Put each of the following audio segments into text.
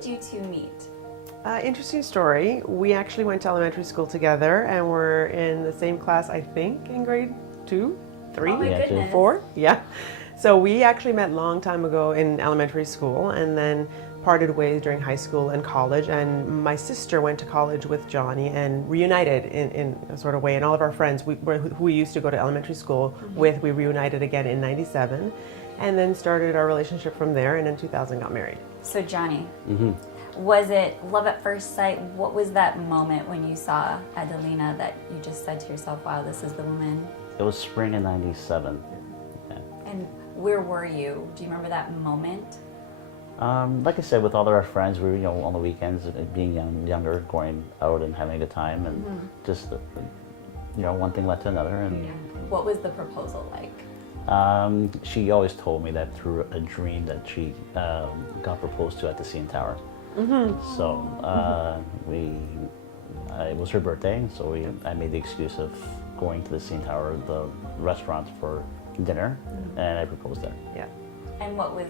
did you two meet? Interesting story. We actually went to elementary school together and were in the same class, I think, in grade 2, 3, Oh my goodness. 4. Yeah. So we actually met a long time ago in elementary school and then parted ways during high school and college. And my sister went to college with Johnny and reunited in a sort of way. And all of our friends who we used to go to elementary school with, we reunited again in '97 and then started our relationship from there. And in 2000 got married. So Johnny, was it love at first sight? What was that moment when you saw Adelina that you just said to yourself, wow, this is the woman? It was spring of '97. Yeah. And where were you? Do you remember that moment? Like I said, with all of our friends, we were, on the weekends, being younger, going out and having a good time, and just, one thing led to another. And What was the proposal like? she always told me that through a dream that she got proposed to at the CN Tower. So it was her birthday, so I made the excuse of going to the CN Tower, the restaurant, for dinner, and I proposed there. Yeah. And what was...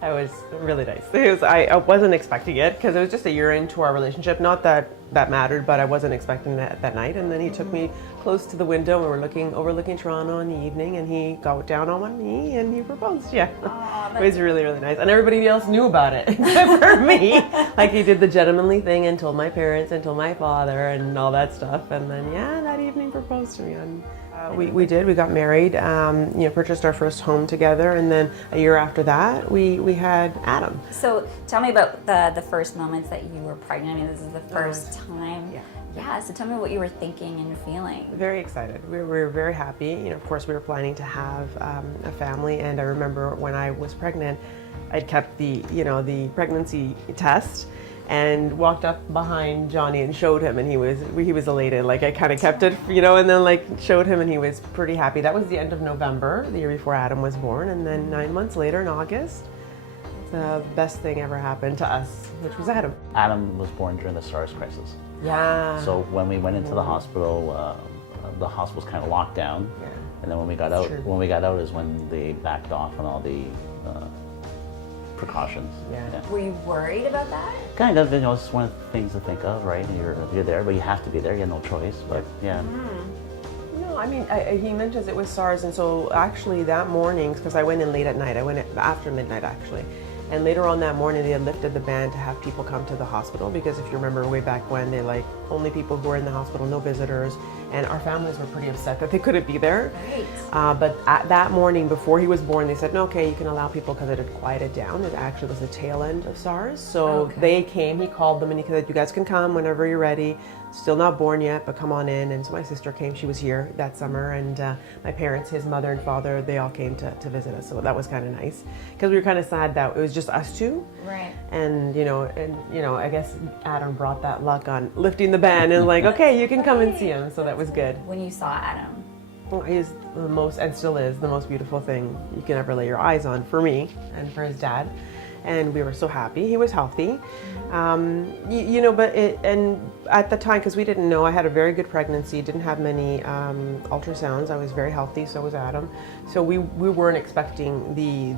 It was really nice. I wasn't expecting it because it was just a year into our relationship. Not that that mattered, but I wasn't expecting that night. And then he took me close to the window. We were overlooking Toronto in the evening, and he got down on one knee and he proposed. Yeah, it was really, really nice. And everybody else knew about it except for me. Like, he did the gentlemanly thing and told my parents and told my father and all that stuff. And then that evening proposed to me. And we did. We got married. Purchased our first home together, and then a year after that, we had Adam. So tell me about the first moments that you were pregnant. I mean, this is the first time. Yeah. So tell me what you were thinking and feeling. Very excited. We were very happy. Of course, we were planning to have a family, and I remember when I was pregnant, I'd kept the pregnancy test and walked up behind Johnny and showed him, and he was elated. Like, I kind of kept it, and then showed him, and he was pretty happy. That was the end of November, the year before Adam was born, and then 9 months later in August, the best thing ever happened to us, which was Adam. Adam was born during the SARS crisis. Yeah. So when we went into the hospital was kind of locked down. Yeah. And then when we got out, is when they backed off on all the precautions. Yeah. Were you worried about that? Kind of, it's one of the things to think of, right? You're there, but you have to be there. You have no choice. But yeah. No, I mean, he mentions it was SARS, and so actually that morning, because I went in late at night, I went after midnight actually, and later on that morning they had lifted the ban to have people come to the hospital, because if you remember way back when, they only people who were in the hospital, no visitors, and our families were pretty upset that they couldn't be there. Right. But at that morning before he was born, they said, no, okay, you can allow people because it had quieted down. It actually was the tail end of SARS. So they came, he called them and he said, you guys can come whenever you're ready. Still not born yet, but come on in. And so my sister came, she was here that summer, and my parents, his mother and father, they all came to visit us. So that was kind of nice, because we were kind of sad that it was just us two. Right. And I guess Adam brought that luck on lifting the ban and okay, you can come and see him. So that was good. When you saw Adam? Well, he's the most, and still is, the most beautiful thing you can ever lay your eyes on, for me and for his dad. And we were so happy. He was healthy. And at the time, because we didn't know, I had a very good pregnancy, didn't have many ultrasounds. I was very healthy, so was Adam. So we weren't expecting the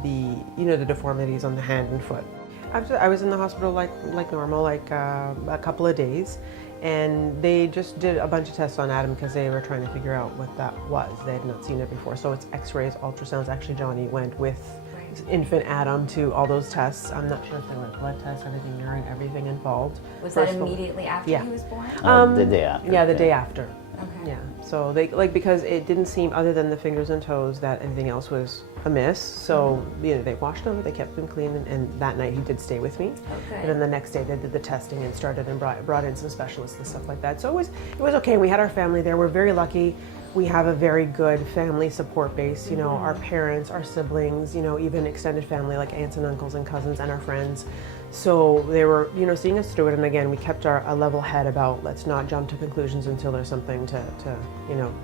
deformities on the hand and foot. I was in the hospital like normal, a couple of days. And they just did a bunch of tests on Adam because they were trying to figure out what that was. They had not seen it before. So it's x-rays, ultrasounds. Actually, Johnny went with infant Adam to all those tests. I'm not sure if there were blood tests, everything, urine, everything involved. Was that immediately after he was born? The day after. Yeah, the day after. Okay. Yeah. So they because it didn't seem, other than the fingers and toes, that anything else was amiss. So they washed him, they kept him clean, and that night he did stay with me. Okay. And then the next day they did the testing and started and brought in some specialists and stuff like that. So it was okay. We had our family there. We're very lucky. We have a very good family support base. Our parents, our siblings, even extended family like aunts and uncles and cousins and our friends. So they were, seeing us through it. And again, we kept a level head about, let's not jump to conclusions until there's something to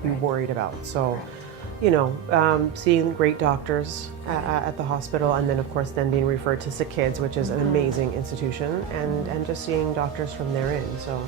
be worried about. So, seeing great doctors at the hospital, and then of course then being referred to Sick Kids, which is an amazing institution, and just seeing doctors from therein. So